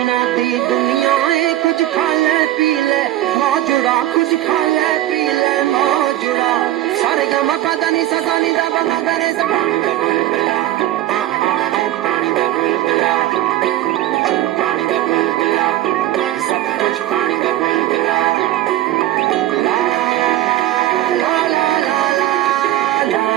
दी दुनिया कुछ खा ले पी ले मौजुड़ा कुछ खा ले पी ले मौजुड़ा सारे गमा पता नहीं ससा नहीं दबा ना करे सब पानी दा बुलबुला पानी दा बुलबुला पानी दा बुलबुला सब कुछ पानी दा बुलबुला ला ला ला ला ला ला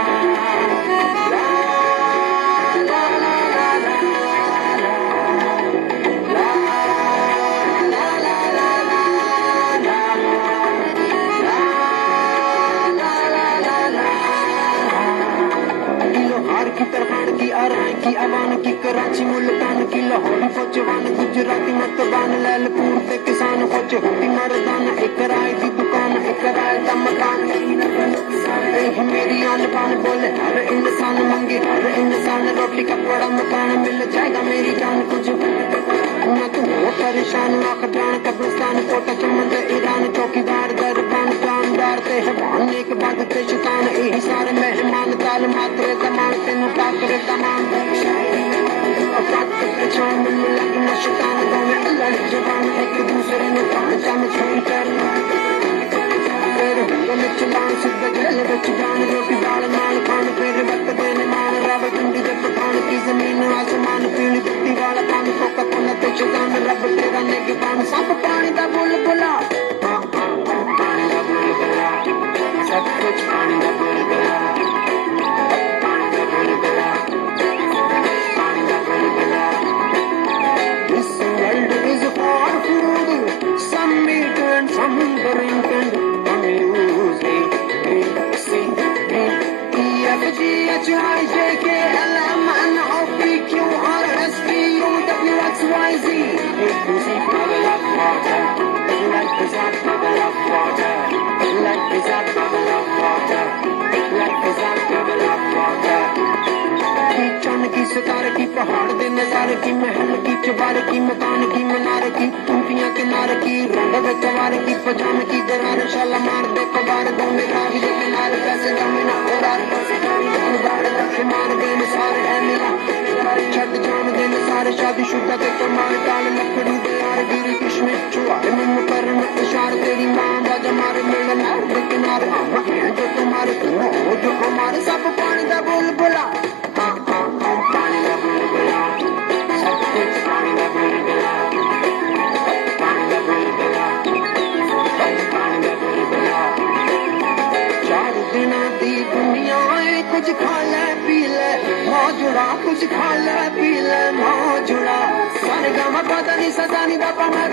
की तरफान की आराई की अवान की कराची मुल्तान की लाहौरी फौज जवान गुजराती मतबान लैलपुर से किसान फौज होती मर्दान एक राय की दुकान एक राय का मकान मेरी आन पान बोले हर इंसान मंगे हर इंसान रोटी कपड़ा मकान मिल जाएगा मेरी जान कुछ मैं तुम हो परेशान आख जान कब्रिस्तान कोटा चमंद ईरान चौकीदार दरबान जानदार ते हैवान एक बाद ते शैतान यही सारे मेहमान ताल मात्रे तमान तेनू टाकरे तमान पहचान मिलने लगी न शैतान दोवें लड़ जवान एक दूसरे ने पांचा में छुई करना फिर हुक्म चलान सिद्ध जेल विच जान रोटी दाल नाल खान फिर वक्त देने मान रावलपिंडी दे पठान की जमीन आसमान पीली बत्ती वाला पान कोका कोला ते शैतान रब तेरा निगहबान सब पानी दा बुलबुला पानी दा बुलबुला सब कुछ पानी दा बुलबुला पानी दा बुलबुला पानी दा बुलबुला This world is for food, some meat and some drink and some music. A, C, D, E, F, G, H, I, J, K, L, M, N, O, P, Q, R, S, T, U, W, X, Y, Z. If you see bubble of water, life is a bubble of water. Life is a bubble of water. Life is a bubble of water. की चंद की सितारे की पहाड़ दे नजारे की महल की चबारे की मकान की मीनार की टूटियां किनारे की रंग बेचवार की पजामे की दरार शाला मार दे कबार दो मेरा भी दे किनारे पैसे जमे ना और आर उदार रख मार दे सारे है मेरा छत जान दे सारे शादी शुदा ते कमाल टाल लकड़ी दे यार गिरी किशमिश छुआरे मुंह करन इशार तेरी मां बाजा मारे मेरे नार दे किनारे हम जो तुम्हारे तुम हो जो हमारे सब पानी दा बुलबुला पानी दा बुलबुला सब कुछ पानी दा बुलबुला पानी दा बुलबुला पानी दा बुलबुला चार दिन दी दुनिया कुछ खा ले पी ले मौजुड़ा कुछ खा ले पी ले मौजुड़ा सारे गमा पता नहीं सदा नहीं दा पाना